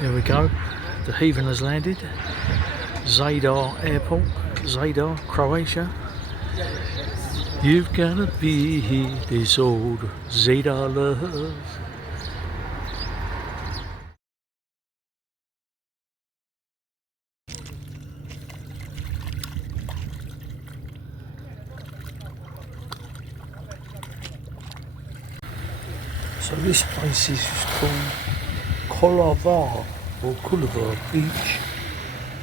Here we go. The Heathen has landed. Zadar Airport, Zadar, Croatia. You've gotta be this old Zadar love. So this place is called Kolavar or Kulavar Beach.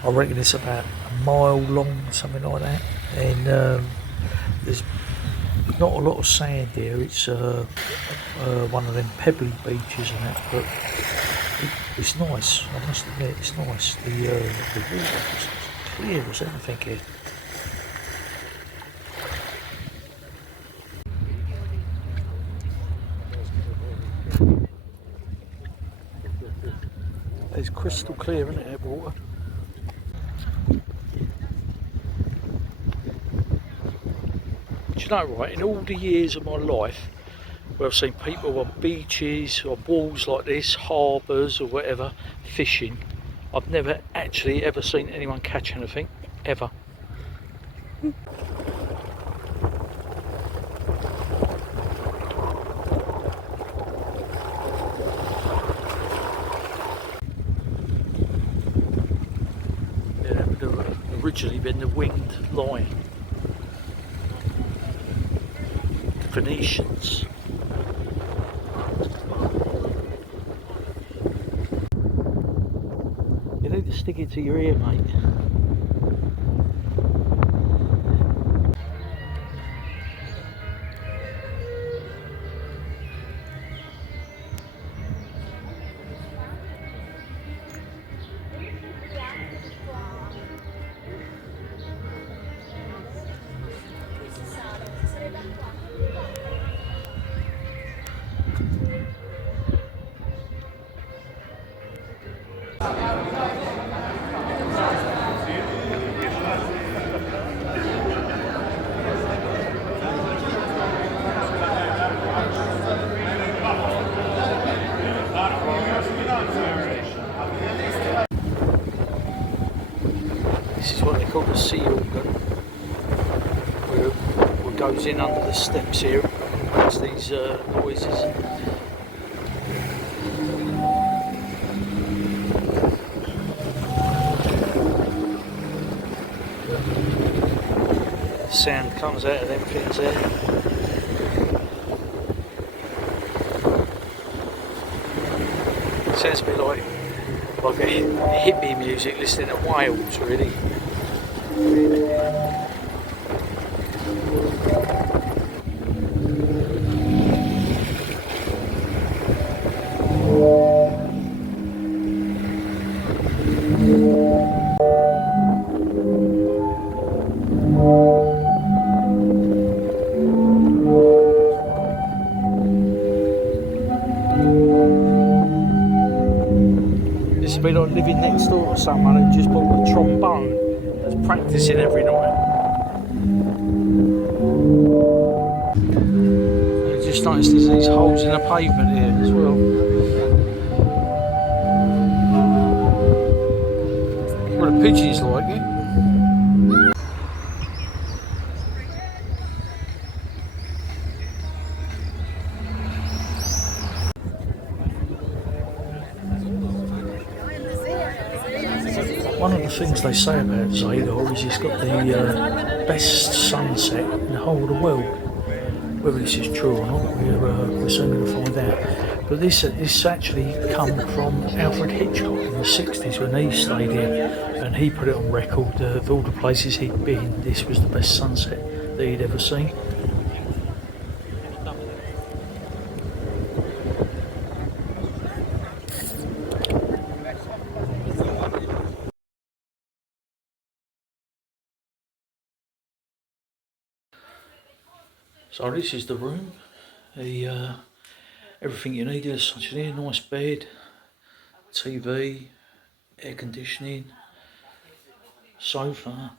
I reckon it's about a mile long, something like that. And there's not a lot of sand here. It's one of them pebbly beaches and that, but it's nice. I must admit, it's nice. The water is clear as anything here. It's crystal clear, isn't it, that water? Do you know, right, in all the years of my life where I've seen people on beaches or walls like this, harbours or whatever, fishing, I've never actually ever seen anyone catch anything, ever. Yeah, that would have originally been the winged lion. The Venetians. You need to stick it to your ear, mate. This is what they call the sea organ, where goes in under the steps here and makes these noises. The sound comes out of them things there. Sounds a bit like a hippie music, listening to whales, really. This would be like living next door to someone who just bought a trombone that's practicing every night. I just noticed there's these holes in the pavement here as well. What the pigeons like it. One of the things they say about Zadar is it's got the best sunset in the whole of the world. Whether this is true or not, we're soon going to find out. But this actually come from Alfred Hitchcock in the 60s when he stayed here, and he put it on record of all the places he'd been. This was the best sunset that he'd ever seen. So this is the room. Everything you need is such a nice bed, TV, air conditioning, sofa,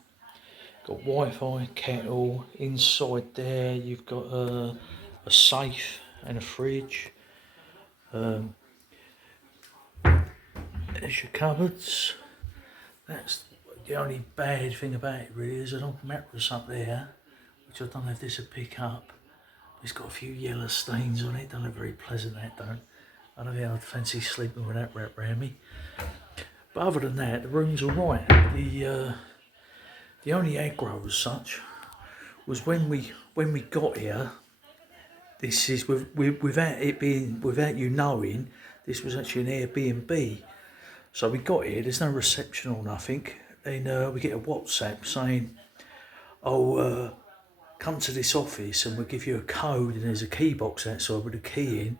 got Wi-Fi, kettle. Inside there you've got a safe and a fridge. There's your cupboards. That's the only bad thing about it really. There's an old mattress up there, which I don't know if this will pick up. It's got a few yellow stains on it. Don't look very pleasant, that don't. I don't think I'd fancy sleeping with that wrapped around me. But other than that, the room's alright. The only aggro as such was when we got here. This is without you knowing, this was actually an Airbnb. So we got here, there's no reception or nothing. Then we get a WhatsApp saying, "Oh, come to this office and we'll give you a code, and there's a key box outside with a key in."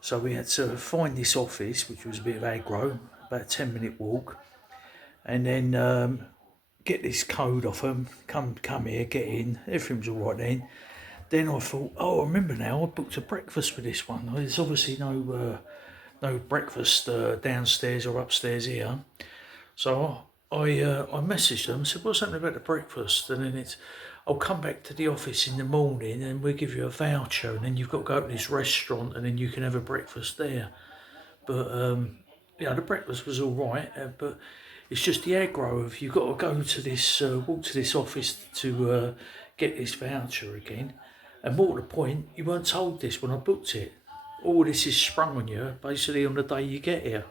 So we had to find this office, which was a bit of aggro, about a 10-minute walk, and then get this code off them, come here, get in, everything was all right then. Then I thought, oh, I remember now, I booked a breakfast for this one. There's obviously no breakfast downstairs or upstairs here. So I messaged them and said, what's happening about the breakfast? And then I'll come back to the office in the morning and we'll give you a voucher, and then you've got to go to this restaurant and then you can have a breakfast there. But the breakfast was all right, but it's just the aggro of you've got to go to this, walk to this office to get this voucher again. And more to the point, you weren't told this when I booked it. All this is sprung on you basically on the day you get here.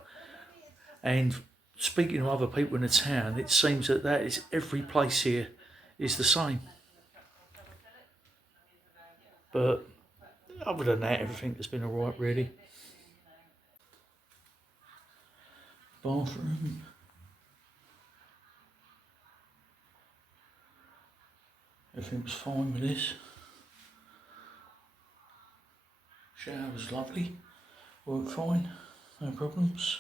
And speaking to other people in the town, it seems that is every place here is the same. But other than that, everything has been alright really. Bathroom. Everything was fine with this. Shower was lovely, worked fine, no problems.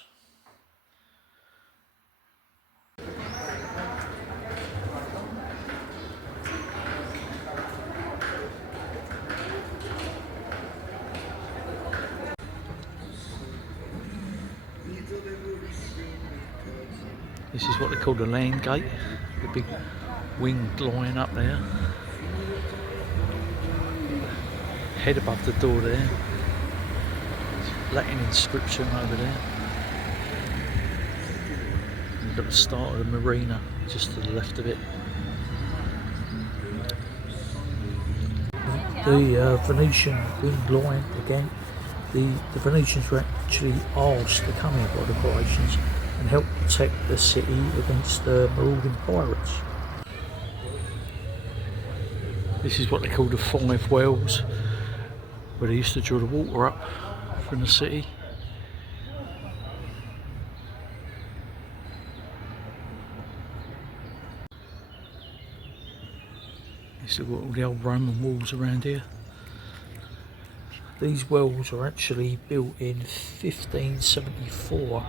This is what they call the land gate, the big winged line up there. Head above the door there. Latin inscription over there. You've got the start of the marina just to the left of it. The Venetian winged line again. The Venetians were actually asked to come here by the Croatians and help protect the city against marauding pirates. This is what they call the 5 wells, where they used to draw the water up from the city. This is all the old Roman walls around here. These wells are actually built in 1574,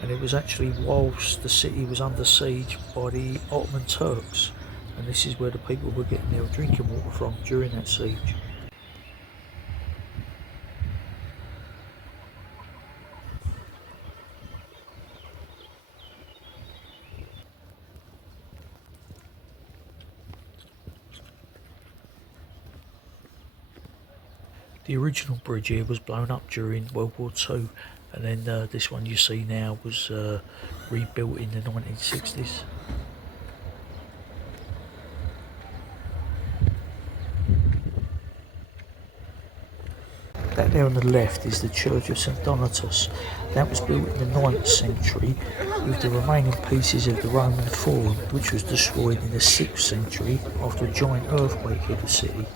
and it was actually whilst the city was under siege by the Ottoman Turks, and this is where the people were getting their drinking water from during that siege. The original bridge here was blown up during World War II, and then this one you see now was rebuilt in the 1960s. That there on the left is the Church of St Donatus. That was built in the 9th century with the remaining pieces of the Roman Forum, which was destroyed in the 6th century after a giant earthquake hit the city.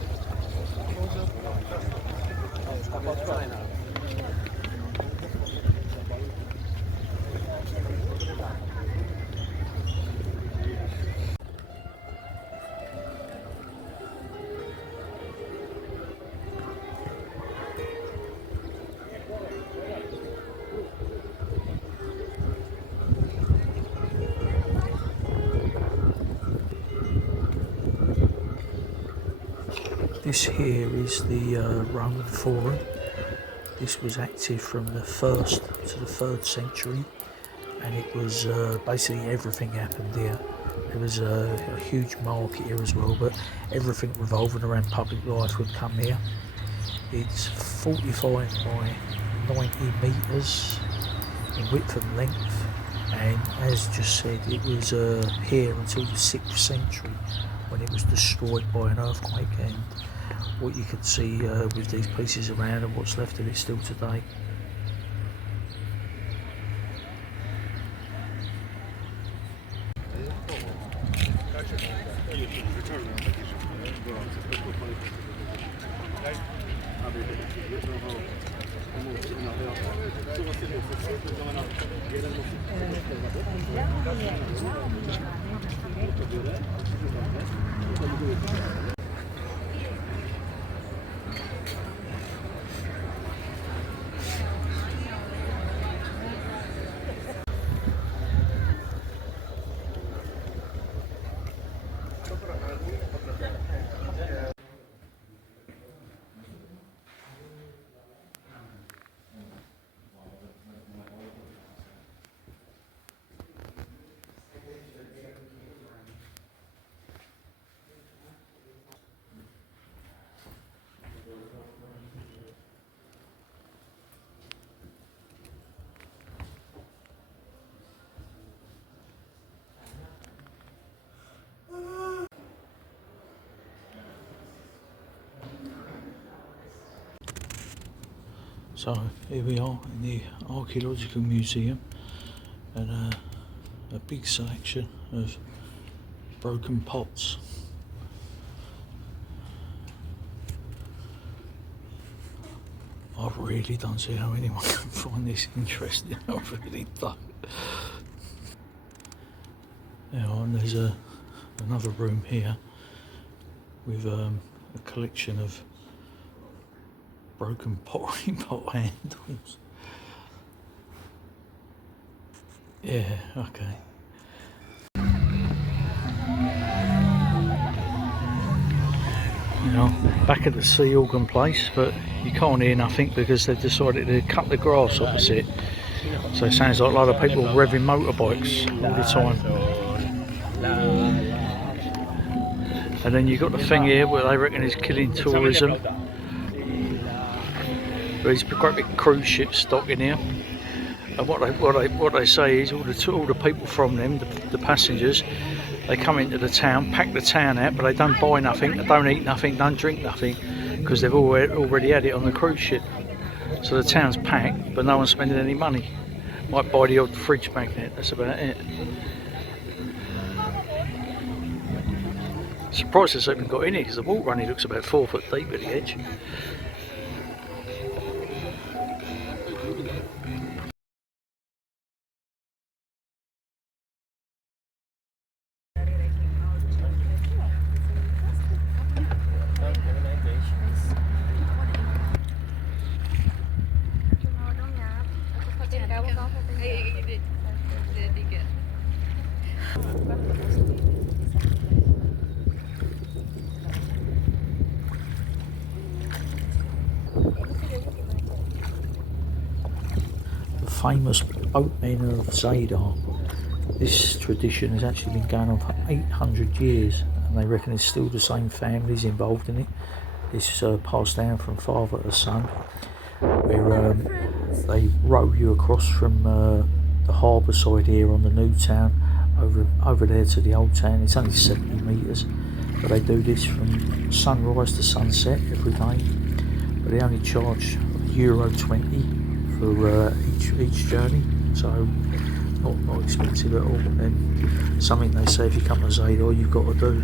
This here is the Roman Forum. This was active from the 1st to the 3rd century, and it was basically everything happened here. There was a huge market here as well, but everything revolving around public life would come here. It's 45 by 90 metres in width and length, and as just said, it was here until the 6th century when it was destroyed by an earthquake, and what you can see with these pieces around and what's left of it still today. So here we are in the Archaeological Museum, and a big selection of broken pots. I really don't see how anyone can find this interesting. I really don't. Now, and there's another room here with a collection of broken pottery pot handles. Yeah, okay. You know, back at the sea organ place, but you can't hear nothing because they've decided to cut the grass opposite. So it sounds like a lot of people revving motorbikes all the time. And then you've got the thing here where they reckon is killing tourism. There's great big cruise ships docking here, and what they say is all the people from them, the passengers, they come into the town, pack the town out, but they don't buy nothing, they don't eat nothing, don't drink nothing, because they've already had it on the cruise ship. So the town's packed, but no one's spending any money. Might buy the odd fridge magnet. That's about it. Surprised it's even got in here because the water only looks about 4 foot deep at the edge. The famous boatmen of Zadar. This tradition has actually been going on for 800 years, and they reckon it's still the same families involved in it. It's passed down from father to son, where they row you across from the harbour side here on the new town over there to the old town. It's only 70 metres, but they do this from sunrise to sunset every day. But they only charge €20 for each journey, so not expensive at all, and something they say if you come to Zadar you've got to do.